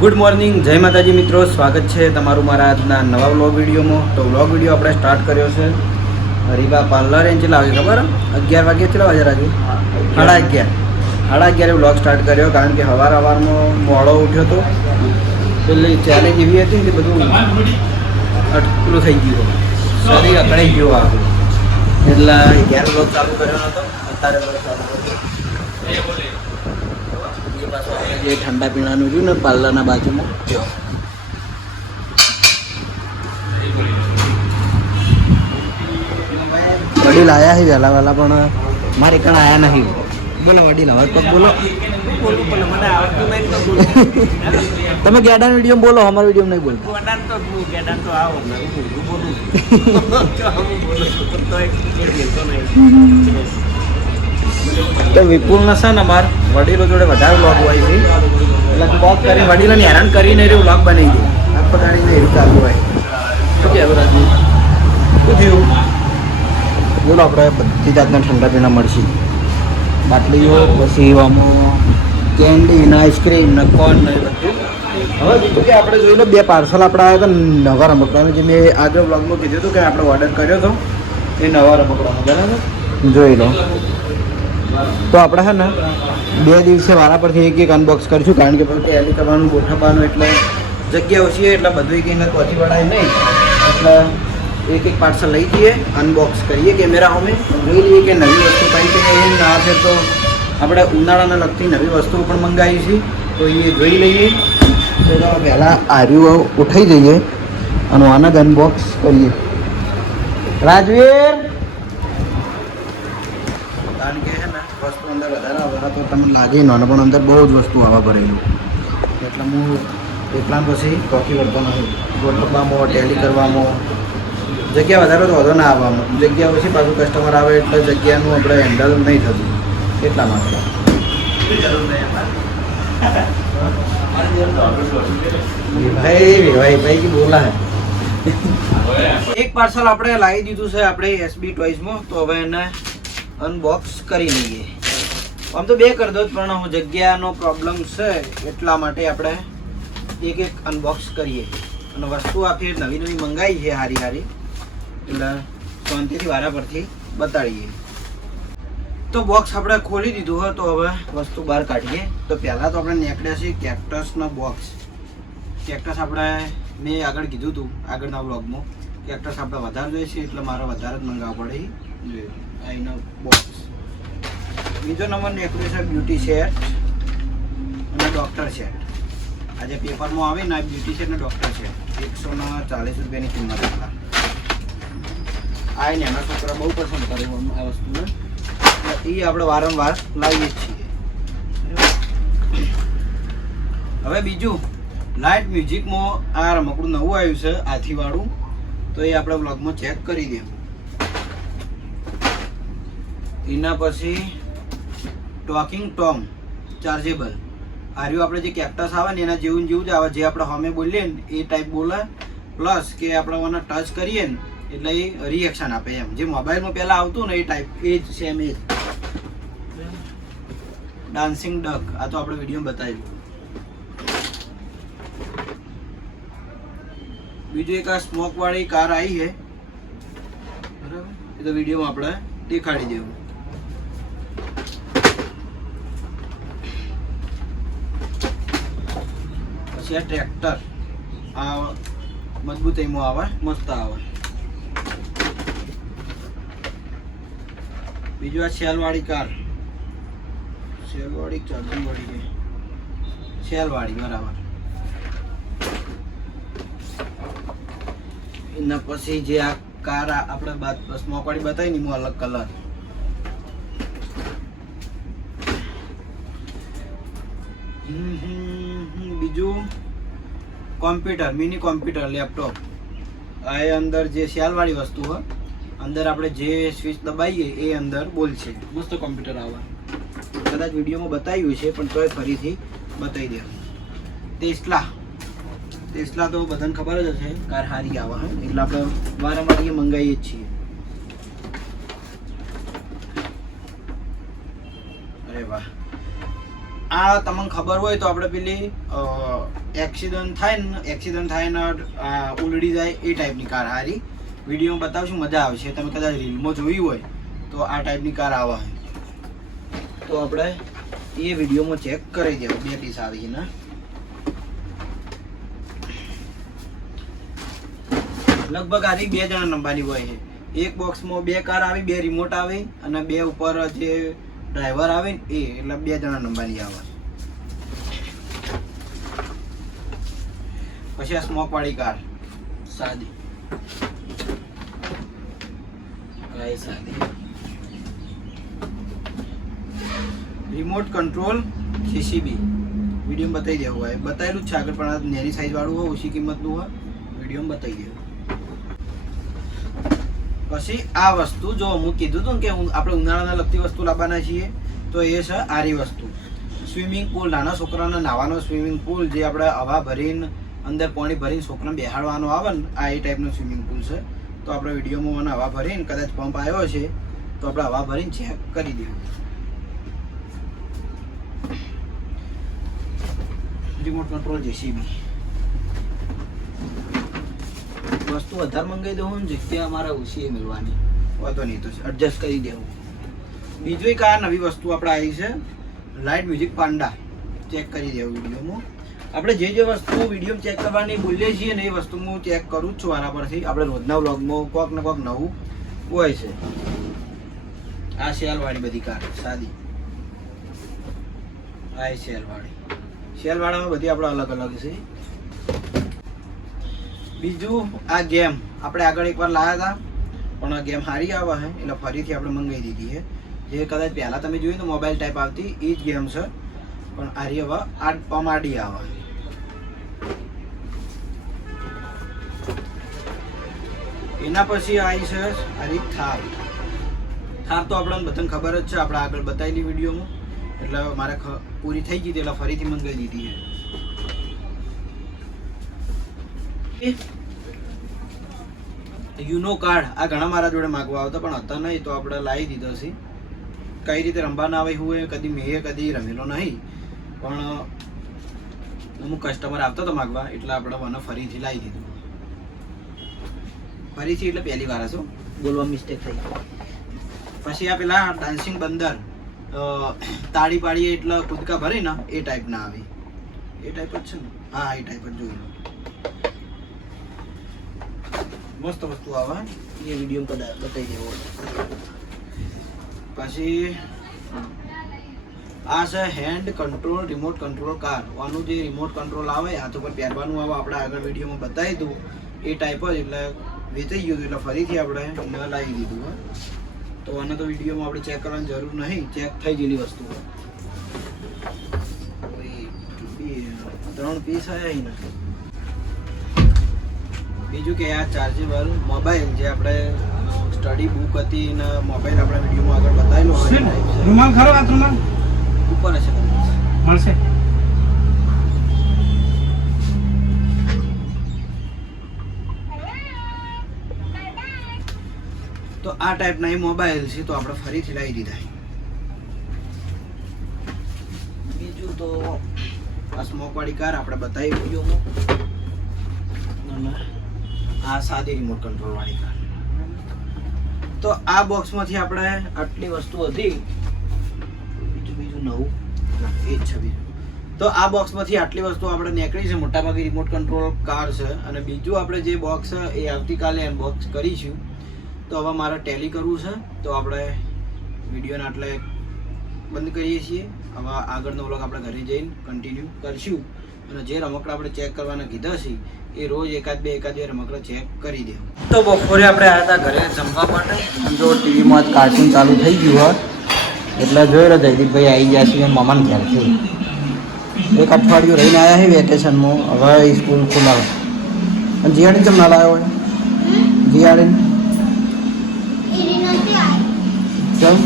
Good morning, જય માતાજી મિત્રો, સ્વાગત છે તમારું મારા આજના નવા વ્લોગ વિડીયોમાં. તો વ્લોગ વિડીયો આપણે સ્ટાર્ટ કર્યો છે રીબા પાર્લર એમ ચેલા વાગે ખબર 11 વાગે ચેલા વાગે રાજુ 11:30 વ્લોગ સ્ટાર્ટ કર્યો કારણ કે સવારમાં મોડો ઉઠ્યો હતો એટલે ચેલેન્જ એવી હતી કે બધું અટકલું થઈ ગયું, શરીર અકળાઈ ગયું આખું, એટલે 11 વ્લોગ ચાલુ કર્યો નહોતો, અત્યારે વ્લોગ ચાલુ કર્યો. જે ઠંડા પીણાનું રહ્યું ને પાર્લરના બાજુમાં વડીલ આવ્યા છે વહેલા પણ મારે કણ આવ્યા નહીં. બોલો વડીલ, હવે પગ બોલો. તમે ગેડાન વિડીયો બોલો, અમારો વિડીયો નહીં બોલતો. તો વિપુલના છે ને અમારા વડીલો જોડે વધારે વ્લોગ હોય છે એટલે વ્લોગ કરીને વડીલોને હેરાન કરીને એ વ્લોગ બનાવી દે. આખો દાડીને એવું ચાલુ હોય. શું કહેવું રાજુ? શું થયું? બોલો, આપણે બધી જાતના ઠંડા પીણા મળશે, બાટલીઓ, પછી આમાં કેન્ડી ને આઈસ્ક્રીમ ને કોર્ન ને બધું. હવે બીજું કે આપણે જોઈ લો, 2 પાર્સલ આપણે આવ્યા હતા નવા રમકડાનું, જે મેં આગળ વ્લોગમાં કીધું હતું કે આપણે ઓર્ડર કર્યો હતો એ નવા રમકડાનો, બરાબર? જોઈ લો. તો આપણે છે ને 2 દિવસે વારા પરથી એક અનબોક્સ કરીશું કારણ કે પછી ટેલી કરવાનું, ગોઠવવાનું, એટલે જગ્યા ઓછી હોય એટલે બધું કંઈ પહોંચી વળાય નહીં, એટલે એક પાર્સલ લઈ જઈએ, અનબોક્સ કરીએ, કેમેરા અમે જોઈ લઈએ કે નવી વસ્તુ કઈ કે એ ના છે. તો આપણે ઉનાળાને લગતી નવી વસ્તુઓ પણ મંગાવી છે તો એ જોઈ લઈએ. તો પહેલાં આર્યું ઉઠાઈ જઈએ અને આને જ અનબોક્સ કરીએ. રાજવીર, કારણ કે છે ને વસ્તુ અંદર વધારે આવે તો તમને લાગે નાનો, પણ અંદર બહુ જ વસ્તુ આવવા ભરેલું, એટલે હું એટલા પછી કોફી કરતો નથી. ગોઠવવામાં, ટેલી કરવામાં જગ્યા વધારે તો વધુ ના આવવામાં, જગ્યા ઓછી પાછું કસ્ટમર આવે એટલે જગ્યાનું આપણે હેન્ડલ નહીં થતું, એટલા માટે. ભાઈ કી બોલા હે. એક પાર્સલ આપણે લાવી દીધું છે આપણે એસબી ટોયઝમાં, તો હવે એને અનબોક્સ કરી લઈએ. આમ તો 2 કરી દો પણ હું જગ્યાનો પ્રોબ્લેમ છે એટલા માટે આપણે એક અનબોક્સ કરીએ. અને વસ્તુ આ ફેર નવી મંગાવી છે સારી એટલે શાંતિથી વારા પરથી બતાડીએ. તો બોક્સ આપણે ખોલી દીધું હોય તો હવે વસ્તુ બહાર કાઢીએ. તો પહેલાં તો આપણે નીકળ્યા છીએ કેક્ટસનો બોક્સ. કેક્ટસ આપણે મેં આગળ કીધું હતું આગળના બ્લોગમાં, કેક્ટસ આપણે વધારે જોઈએ છીએ એટલે મારે વધારે જ મંગાવવું પડે. જોઈએ અહીંનો બોક્સ. બીજો નંબર નીકળ્યો છે બ્યુટી સેટ અને ડૉક્ટર સેટ. આજે પેપરમાં આવે ને બ્યુટી સેટ અને ડૉક્ટર સેટ 140 રૂપિયાની કિંમત હતા. આ નાના છોકરા બહુ પસંદ કરે આ વસ્તુને, એ આપણે વારંવાર લાવીએ જ છીએ. હવે બીજું લાઇટ મ્યુઝિકમાં આ રમકડું નવું આવ્યું છે હાથીવાળું, તો એ આપણે બ્લોગમાં ચેક કરી દઈએ. એના પછી ટોકિંગ ટોમ ચાર્જેબલ. આર્યું આપણે જે કેક્ટસ આવે ને એના જેવું જ આવે, જે આપણે સામે બોલીએ ને એ ટાઈપ બોલે, પ્લસ કે આપણે એને ટચ કરીએ ને એટલે એ રિએક્શન આપે, એમ જે મોબાઈલમાં પહેલાં આવતું ને એ ટાઈપ, એ જ સેમ એ જ. ડાન્સિંગ ડક, આ તો આપણે વિડીયોમાં બતાવ્યું. બીજું એક આ સ્મોકવાળી કાર આવી છે, બરાબર? એ તો વિડીયોમાં આપણે દેખાડી દેવું. પછી આ ટ્રેક્ટર, આ મજબૂતાઈમાં આવે, મસ્ત આવે. બીજું આ સેલવાળી કાર, સેલવાળી ચાર્જિંગ વાળી છે, સેલવાળી, બરાબર. એના પછી જે આ કાર આપણે સ્મોકવાળી બતાવી ને એમાં અલગ કલર. બીજું કોમ્પ્યુટર, મિની કોમ્પ્યુટર, લેપટોપ. આ અંદર જે સેલવાળી વસ્તુ હોય, અંદર આપણે જે સ્વિચ દબાવીએ એ અંદર બોલશે, મસ્ત કોમ્પ્યુટર આવે. કદાચ વિડીયોમાં બતાવ્યું છે પણ તોય ફરીથી બતાવી દે. ટેસ્લા તો બધાને ખબર જ હશે, કાર સારી આવે એટલે આપણે વારંવાર એ મંગાવીએ જ છીએ. અરે વાહ, આ તમને ખબર હોય તો આપણે પેલી એક્સિડન્ટ થાય ને ઉલડી જાય એ ટાઈપની કાર હારી. વિડીયોમાં બતાવશું, મજા આવશે. તમે કદાચ રીલમાં જોઈ હોય તો આ ટાઈપની કાર આવે. તો આપણે એ વિડીયોમાં ચેક કરી દેવું. 2 પીસ આવી ને લગભગ આની 2 જણા નંબરની હોય છે. એક બોક્સમાં 2 કાર આવી, 2 રિમોટ આવે અને 2 ઉપર જે ડ્રાઈવર આવે ને એ, એટલે 2 જણા નંબરની આવે. પછી આ સ્મોક વાળી કાર સાદી રિમોટ કંટ્રોલ જેસીબી. વિડીયો બતાવી દેવું હોય, બતાવેલું જ છે આગળ, પણ આ નાની સાઈઝ વાળું હોય, ઓછી કિંમતનું હોય, વિડીયો બતાવી દેવું. પછી આ વસ્તુ જો હું કીધું હતું કે આપણે ઉનાળાના લગતી વસ્તુ લાવવાના છીએ, તો એ છે આરી વસ્તુ. સ્વિમિંગ પુલ, નાના છોકરાના નાવાનો સ્વિમિંગ પુલ, જે આપણે હવા ભરીને અંદર પાણી ભરીને છોકરાને બેહાડવાનો આવે ને, આ એ ટાઈપનો સ્વિમિંગ પુલ છે. તો આપણે વિડીયોમાં હવા ભરીને, કદાચ પંપ આવ્યો છે તો આપણે હવા ભરીને ચેક કરી દેવું. Remote control JCB. વસ્તુ વધારે મંગાવી દઉં ને, જગ્યા અમારે ઓછી મળવાની, વાંધો નહીં, તો એડજસ્ટ કરી દેવું. બીજું એક આ નવી વસ્તુ આપણે આવી છે, લાઇટ મ્યુઝિક પાંડા. ચેક કરી દેવું વિડીયોમાં. આપણે જે વસ્તુ વિડીયો ચેક કરવાની બોલીએ છીએ ને, એ વસ્તુ હું ચેક કરું જ છું આના પરથી. આપણે રોજના વ્લોગમાં કોક ને કોક નવું હોય છે. આ શેલવાળી બધી કાર સાદી, આ શેલવાળી. શેલવાળામાં બધી આપણે અલગ અલગ છે. બીજું આ ગેમ આપણે આગળ એકવાર લાવ્યા હતા, પણ આ ગેમ સારી આવે છે એટલે ફરીથી આપણે મંગાવી દીધી છે. જે કદાચ પહેલાં તમે જોયું તો મોબાઈલ ટાઈપ આવતી એ જ ગેમ છે, પણ આરી હવે પમાડી આવે. એના પછી આવી છે આરી થાર. થાર તો આપણને બધાને ખબર જ છે, આપણે આગળ બતાવેલી વિડીયોમાં, એટલે મારે પૂરી થઈ ગઈ એટલે ફરીથી મંગાવી દીધી છે. યુનો કાર્ડ આ ઘણા મારા જોડે માગવા આવતા, પણ હતા નહીં તો આપણે લાવી દીધો છે. કઈ રીતે રમવા ના આવે હું કદી મેં કદી રમેલો નહીં, પણ અમુક કસ્ટમર આવતો હતો માગવા, એટલે આપણે મને ફરીથી લાવી દીધું. ફરીથી એટલે પહેલી વાર હશે, બોલવા મિસ્ટેક થઈ. પછી આ પેલા ડાન્સિંગ બંદર, તાળી પાડીએ એટલે કૂદકા ભરે ને એ ટાઈપ ના આવી. એ ટાઈપ જ છે ને? હા, એ ટાઈપ જ જોઈ લો. મસ્ત વસ્તુ આવે, એ વિડીયો કદાચ બતાવી દેવો. પછી આ છે hand control remote control car. આનું જે રિમોટ કંટ્રોલ આવે હાથ ઉપર પહેરવાનું આવે, આપણે આગળ વિડીયોમાં બતાવી દઉં એ ટાઈપ જ. એટલે વેચાઈ ગયું એટલે ફરીથી આપણે ન લાવી દીધું. તો આને તો વિડીયોમાં આપણે ચેક કરવાની જરૂર નહીં, ચેક થઈ ગયેલી વસ્તુ. 3 પીસ આવ્યા એને. બીજું કે આ ચાર્જેબલ મોબાઈલ, જે આપણે સ્ટડી બુક હતી ને મોબાઈલ આપણે વિડીયોમાં આગળ બતાવેલો હોય. રૂમાલ ખરો? આ રૂમાલ ઉપર હશે, મળશે. તો આ ટાઈપના એ મોબાઈલ છે, તો આપણે ફરીથી લાવી દીધા. બીજું તો આ સ્મોકવાળી કાર આપણે બતાવી વિડીયોમાં. આ સાદી રિમોટ કંટ્રોલ વાળી કાર. તો આ બોક્સમાંથી આપણે આટલી વસ્તુ હતી. બીજું નવું એ જ છે. તો આ બોક્સમાંથી આટલી વસ્તુ આપણે નીકળી છે. મોટાભાગે રિમોટ કંટ્રોલ કાર છે. અને બીજું આપણે જે બોક્સ છે એ આવતીકાલે અનબોક્સ કરીશું. તો હવે મારે ટેલી કરવું છે, તો આપણે વિડીયોને આટલે બંધ કરીએ છીએ. હવે આગળનો વ્લોગ આપણે ઘરે જઈને કન્ટિન્યુ કરીશું. અને જે રમકડા આપણે ચેક કરવાના કીધા છે એ રોજ એકાદ બે રમકડા ચેક કરી દેવું. તો બપોરે આપણે આવ્યા હતા ઘરે જમવા માટે. જો ટીવીમાં જ કાર્ટૂન ચાલુ થઈ ગયું હોય એટલે જોઈ રહ્યો જયદીપભાઈ આવી ગયા છે મામાને ઘેરથી. 1 અઠવાડિયું રહીને આવ્યા છે વેકેશનમાં. હવે સ્કૂલ ખુલાવે. અને જીયાડી કેમ ના લાવ્યો હોય? જીયાડી કેમ?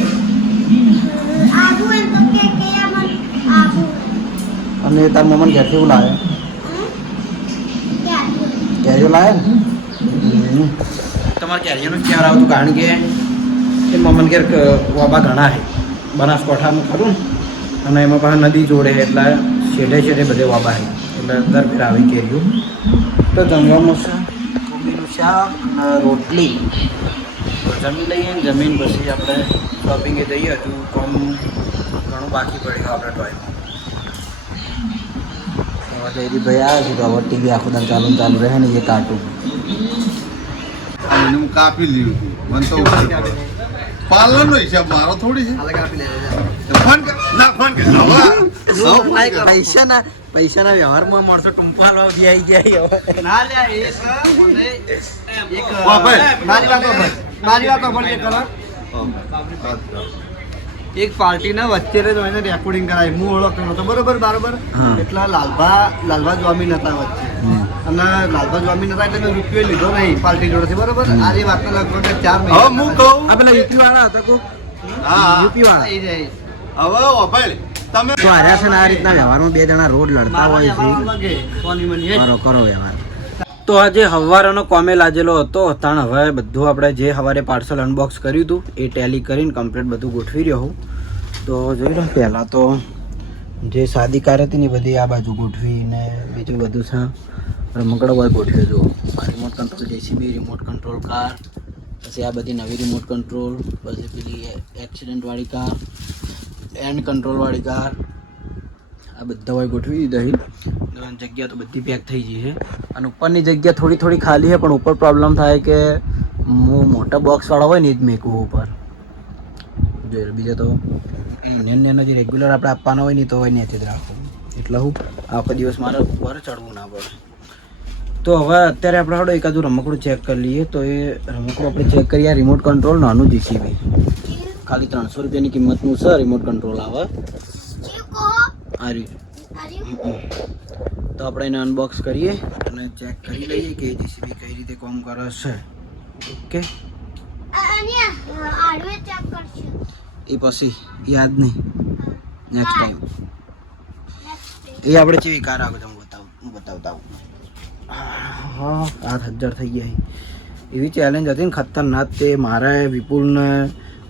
અને તાર મમ્માને ઘેરથી એવું લાવે? કેરીઓ લાવે ને? તમારે કેરીઓનું ખ્યાલ આવતું, કારણ કે એ મમ્માને ઘેર વાબા ઘણા છે. બનાસકાંઠાનું ખરું ને, અને એમાં પાછા નદી જોડે એટલે શેઢે બધે વાબા છે. એટલે એટલે દર ફેર આવી કેરીઓ. તો જમવામાં છે કોબીનું શાક અને રોટલી. તો જમી લઈએ ને જમીન પછી આપણે શોપિંગે જઈએ. હજુ કોમ ઘણું બાકી પડ્યું આપણે ડ્રોઈંગમાં. જયદીપભાઈ આવ્યા છે તો હવે ટીવી આખો દાન ચાલુ રહે ને એ કાર્ટૂન હું કાપી લીધું મને તો પાર્લરનો હિસાબ મારો થોડી છે. ફોન કર ના ફોન કર પૈસાના વ્યવહારમાં માણસો ટૂંપા લાવ આવી ગયા હવે ના લે એક પાર્ટીના વચ્ચે જ એને રેકોર્ડિંગ કરાવી હું ઓળખતો નતો બરોબર એટલા લાલભા જોમીન હતા વચ્ચે અને લાલભા જોમીન હતા એટલે મેં રૂપિયો લીધો નહીં પાર્ટી જોડેથી બરોબર. આ જે વાત લગભગ 4 મહિના હું કહું આ પેલા યુપી વાળા હતા કો યુપી વાળા એ જાય હવે ઓભાઈ તમે તો આર્યા છે ને આ રીતના વ્યવહારમાં બે જણા રોડ લડતા હોય છે. કરો વ્યવહાર. તો આજે હવારનો કોમે લાગેલો હતો તાણ હવે બધું આપણે જે સવારે પાર્સલ અનબોક્સ કર્યું હતું એ ટેલી કરીને કમ્પ્લીટ બધું ગોઠવી રહ્યો હું. તો જોઈ લો પહેલાં તો જે સાદી કાર હતી ને બધી આ બાજુ ગોઠવીને બીજું બધું છે રમકડો હોય ગોઠવ્યો જો remote control JCB remote control car, પછી આ બધી નવી રિમોટ કંટ્રોલ, પછી પેલી એક્સિડન્ટવાળી કાર, એન્ડ કંટ્રોલવાળી કાર, આ બધા હોય ગોઠવી દીધા. જગ્યા તો બધી પેક થઈ ગઈ છે અને ઉપરની જગ્યા થોડી ખાલી છે પણ ઉપર પ્રોબ્લેમ થાય કે મોટા બોક્સવાળા હોય ને એ જ મેકવું ઉપર જોઈએ. બીજા તો નેનો જે રેગ્યુલર આપણે આપવાના હોય ને તો હોય ત્યાંથી જ રાખવું એટલે હું આખો દિવસ મારે ઉપર ચડવું ના પડે. તો હવે અત્યારે આપણે હડો એકાદું રમકડું ચેક કરી લઈએ. તો એ રમકડું આપણે ચેક કરીએ. રિમોટ કંટ્રોલ નાનું જીસીબી ખાલી 300 રૂપિયાની કિંમતનું છે રિમોટ કંટ્રોલ આવે આ રીતે. તો આપણે એને અનબોક્સ કરીએ અને ચેક કરી લઈએ કે જીસીબી કઈ રીતે કામ કરે છે. ઓકે એ પછી યાદ નહીં નેક્સ્ટ ટાઈમ. એ આપણે કેવી કાર આવે હું બતાવતા હું. હા 8000 થઈ ગયા. એવી ચેલેન્જ હતી ને ખતરનાક. તે મારા વિપુલને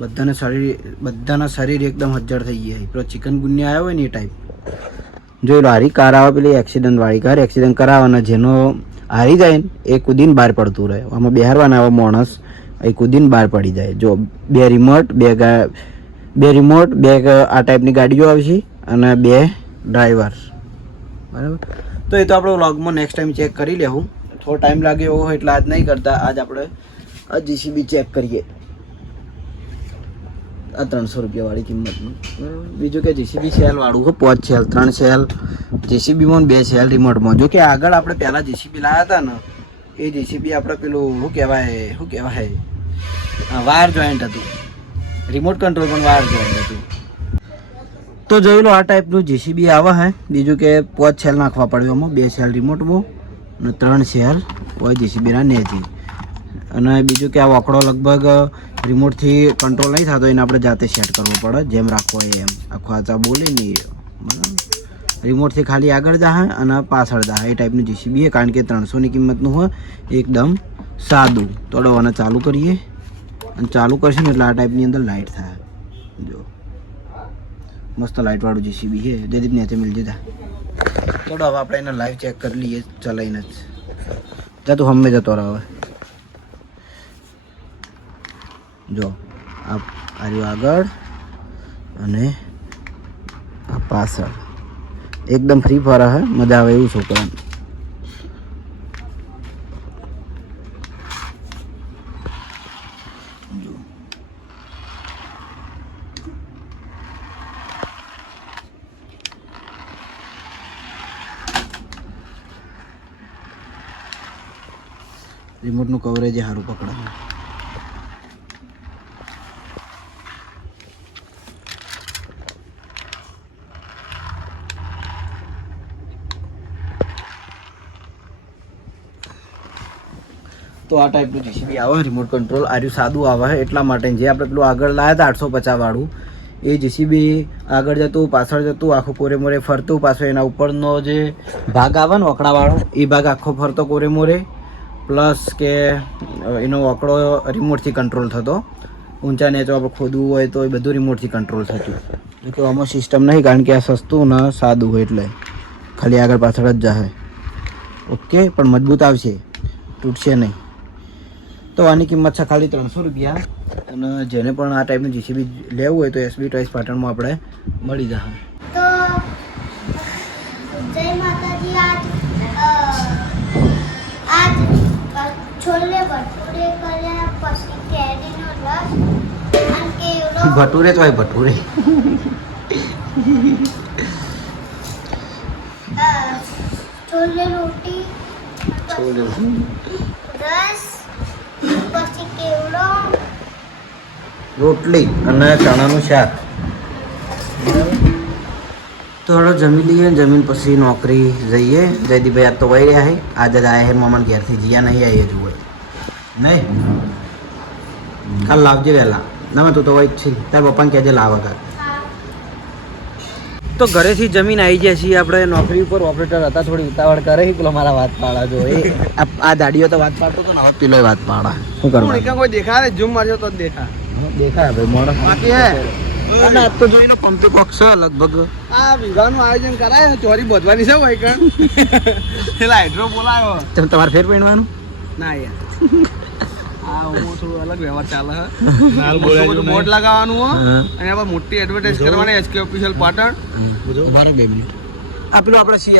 બધાના શરીર એકદમ 1000 થઈ ગયા. પેલો ચિકન ગુનિયા આવ્યો હોય ને એ ટાઈપ. જોઈ લો હારી કાર આવે પેલી એક્સિડન્ટવાળી કાર. એક્સિડન્ટ કરાવવાના જેનો હારી જાય ને એ કૂદીને બહાર પડતું રહે. આમાં બેહારવાના આવા માણસ એ કૂદીને બહાર પડી જાય. જો બે રિમોટ બે આ ટાઈપની ગાડીઓ આવશે અને 2 ડ્રાઈવર બરાબર. તો એ તો આપણે વ્લોગમાં નેક્સ્ટ ટાઈમ ચેક કરી લેવું. થોડો ટાઈમ લાગે એવો હોય એટલે આજ નહીં કરતા. આજ આપણે આ જીસીબી ચેક કરીએ. આ 300 રૂપિયાવાળી કિંમતનું બરાબર. બીજું કે જીસીબી સેલવાળું છે 5 સેલ 3 સેલ જીસીબીમાં 2 સેલ રિમોટમાં. જો કે આગળ આપણે પહેલાં જીસીબી લાવ્યા હતા ને એ જીસીબી આપણે પેલું શું કહેવાય વાયર જોઈન્ટ હતું. રિમોટ કંટ્રોલ પણ વાયર જોઈન્ટ હતું. તો જોઈ લો આ ટાઈપનું જીસીબી આવે છે. બીજું કે 5 સેલ નાખવા પડ્યો એમાં 2 સેલ રિમોટમાં અને 3 સેલ હોય જીસીબીના નેજી. અને બીજું કે આ વાકડો લગભગ રિમોટથી કંટ્રોલ નહીં થતો એને આપણે જાતે સેટ કરવો પડે જેમ રાખવો હોય એમ. આખો આચા બોલે નહીં બરાબર. રિમોટથી ખાલી આગળ જાહે અને પાછળ જાહે એ ટાઈપનું જીસીબી છે. કારણ કે 300ની કિંમતનું હોય એકદમ સાદું. તો આને ચાલુ કરીએ અને ચાલુ કરશે ને એટલે આ ટાઈપની અંદર લાઇટ થાય. જો મસ્ત લાઇટવાળું જીસીબી છે. જયદીપ ને મિલ જતા. થોડો હવે આપણે એને લાઈવ ચેક કરી લઈએ ચલાવીને જ. જા તું હમે જતો રહો હવે. જો આ રહ્યું આગળ અને આ પાછળ એકદમ ફ્રી ફરે હે. મજા આવે એવું છોકરાને. રિમોટનું કવરેજ સારું પકડે. તો આ ટાઈપનું જીસીબી આવે રિમોટ કંટ્રોલ. આર્યું સાદું આવે એટલા માટે જે આપણે પેલું આગળ લાવ્યા હતા 850 વાળું એ જીસીબી આગળ જતું પાછળ જતું આખું કોરે મોરે ફરતું. પાછો એના ઉપરનો જે ભાગ આવે ને વકડાવાળો એ ભાગ આખો ફરતો કોરે મોરે. પ્લસ કે એનો વકડો રિમોટથી કંટ્રોલ થતો. ઊંચા નીચો આપણે ખોદવું હોય તો એ બધું રિમોટથી કંટ્રોલ થતું. જો કે આમાં સિસ્ટમ નહીં કારણ કે આ સસ્તું ને સાદું હોય એટલે ખાલી આગળ પાછળ જ જશે. ઓકે, પણ મજબૂત આવશે, તૂટશે નહીં. તો આની કિંમત છે ખાલી 300 રૂપિયા. અને જેને પણ આ ટાઈપનું જીસીબી લેવું હોય તો એસબી ટોયસ પાટણમાં આપણે મળી જશે. તો જય માતાજી. આજ છોલે ભટુરે કર્યા, પછી કેરીનો રસ અને કેવડો ભટુરે તો હોય ભટુરે. છોલે રોટી, છોલે રસ, પછી કેવડો, રોટલી અને ચણાનું શાક. તો હળો જમી લઈએ, જમીન પછી નોકરી જઈએ. જયદીપભાઈ આજ તો વહી રહ્યા છે, આજે જ આવ્યા છે મામાના ઘેરથી. જીયા નહીં આવી હજુ હોય નહીં. કાલ લાવજે વહેલા. ના તું તો વહી જ છે, તાર પપ્પાને કહેજે લાવ કાલ. તો ઘરેથી જમીન આવી જાય છીએ આપણે. નોકરી ઉપર ઓપરેટર હતા, થોડી ઉતાવળ કરે છે. પેલો મારા વાત પાડા જો આ દાડીઓ તો વાત પાડતો હતો ને, હવે પેલો વાત પાડા. શું કરવું? કોઈ દેખાય ને, ઝૂમ મારજો તો જ દેખાય. દેખાય ભાઈ મોડો બાકી હે. અને આજ તો જોઈને પંપે કોક છે લગભગ. આ વિવાહનું આયોજન કરાય, ચોરી બોધવાની છે હોય કણ. પેલા હાઇડ્રો બોલાયો. તમે તમારે ફેર પહેરવાનું ના યાર, આ હું થોડું અલગ વ્યવહાર ચાલે છે. બધું બોર્ડ લગાવવાનું હો, અને આપણે મોટી એડવર્ટાઇઝ કરવાની એચકે ઓફિશિયલ પાટણ. મારો 2 મિનિટ. આ પેલું આપણે શું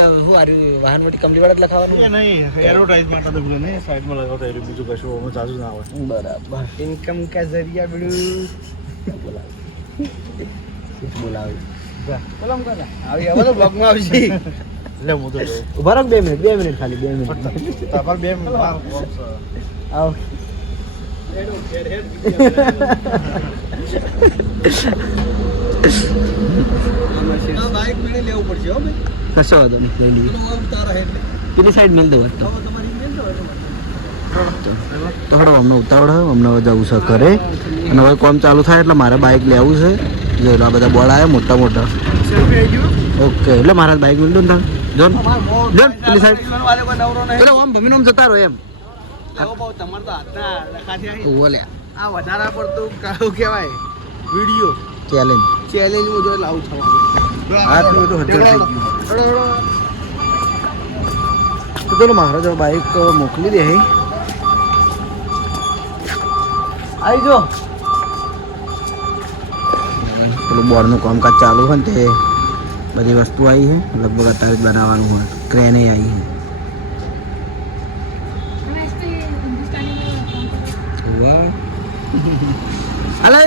વાહન મોટી કંપની વાળા જ લખાવાનું નહીં એડવર્ટાઇઝ માટે તો પેલું નહીં સાઈડમાં લગાવતા એટલે બીજું કશું અમે ચાલુ ના આવે. બરાબર. ઇન્કમ કા જરિયા બધું બોલાવે બોલો એમ કરે. આવી હવે તો બ્લોગમાં આવશે. એટલે હું તો ઉભા રહો 2 મિનિટ ખાલી 2 મિનિટ. તાપર બે આવ બાઇક મેળે લેવું પડશે હો ભાઈ. કશો વાંધો નહીં, લઈ લઈએ. તારા હેડ પેલી સાઈડ મેલ દો તો તમારી મેલ દો થોડો અમને ઉતાવળ હોય. અમને હવે જવું છે કરે. અને હવે કામ ચાલુ થાય એટલે મારે બાઇક લેવું છે. જો આ બધા બોર્ડ આવ્યા મોટા મોટા. ઓકે, એટલે મારા બાઇક મેળ દો ને તમે. જો જો પેલી સાઈડ પેલો આમ ભમીનો આમ જતા રહો એમ. તમારે તો હાથના લખાથી આવી. ઓલ્યા આ વધારા પડતું કહું કહેવાય વિડીયો ચેલેન્જ. ચેલેન્જમાં જો લાવું થવાનું. આટલું બધું હજાર થઈ ગયું. તો ચલો મારે જો બાઇક મોકલી દે. આવી જો પેલું બોર્ડનું કામકાજ ચાલુ હોય ને તે બધી વસ્તુ આવી છે. લગભગ અત્યારે જ બનાવવાનું હોય. ક્રેને આવી છે. અલે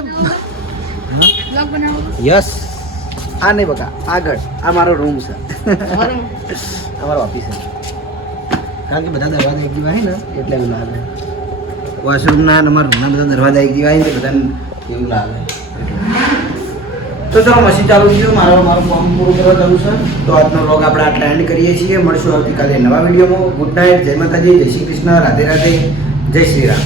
યસ. આ નહીં બકા, આગળ આ મારો રૂમ છે. અમારો ઓફિસ છે. કારણ કે બધા દરવાજા એક દીવા ને એટલે એવું લાગે. વોશરૂમના અને અમારા રૂમના બધા દરવાજા એક દીવા ને બધાને એવું લાગે. તો ચલો મશીન ચાલુ થયું. મારું ફોર્મ પૂરું કરવા જવું છે. તો આજનો વ્લોગ આપણે આટલા એન્ડ કરીએ છીએ. મળશું આવતીકાલે નવા વિડીયોમાં. Good night. જય માતાજી, જય શ્રી કૃષ્ણ, રાધે રાધે, જય શ્રી રામ.